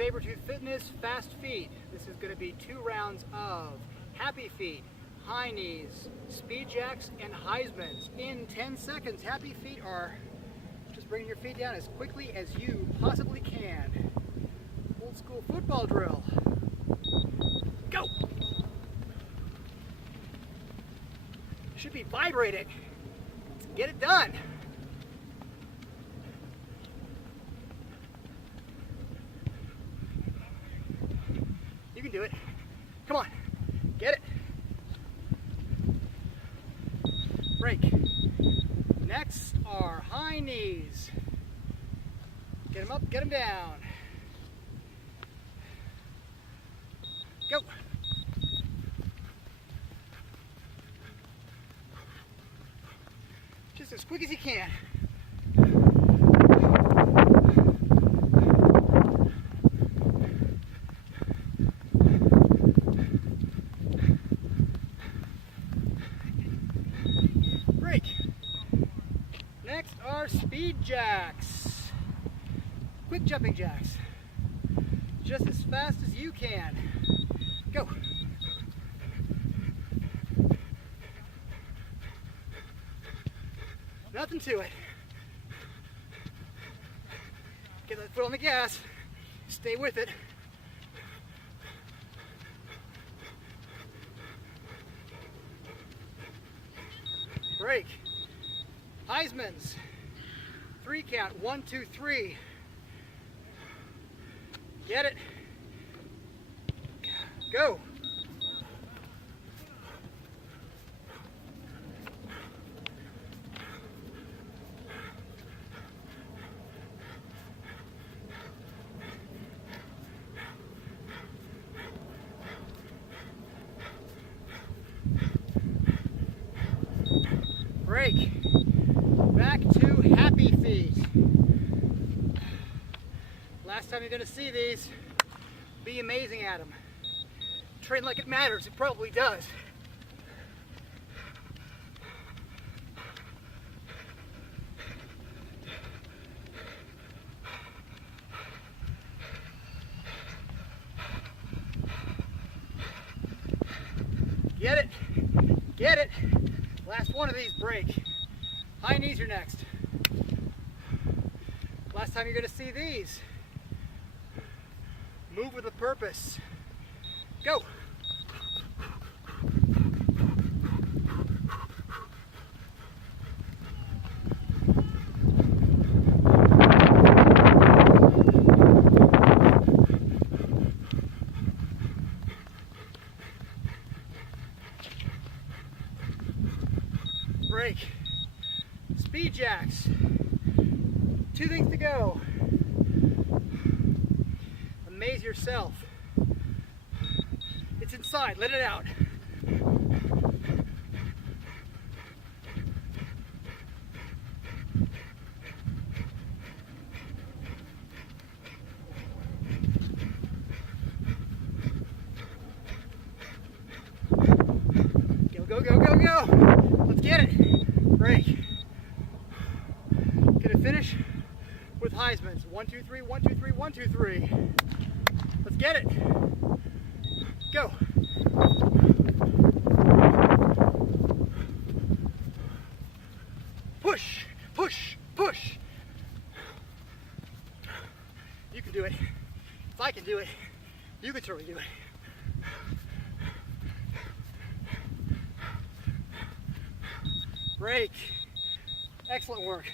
SABERtooth Fitness Fast Feet. This is going to be 2 rounds of happy feet, high knees, speed jacks, and Heismans in 10 seconds. Happy feet are just bringing your feet down as quickly as you possibly can. Old school football drill. Go! Should be vibrating. Let's get it done. You can do it. Come on, get it. Break. Next are high knees. Get them up, get them down. Go. Just as quick as you can. Break. Next are speed jacks. Quick jumping jacks. Just as fast as you can. Go. Nothing to it. Get that foot on the gas. Stay with it. Break. Heismans. 3 count. 1, 2, 3. Get it. Go. Break. Back to happy feet. Last time you're going to see these, be amazing at them. Train like it matters. It probably does. Get it. Get it. Last one of these, break. High knees are next. Last time you're going to see these. Move with a purpose. Go. Break. Speed jacks. 2 things to go. Amaze yourself. It's inside, let it out. Go, go, go, go, go. Let's get it. Break. Gonna finish with Heismans. 1, 2, 3, 1, 2, 3, 1, 2, 3. Let's get it. Go. Push, push, push. You can do it. If I can do it, you can certainly do it. Break. Excellent work.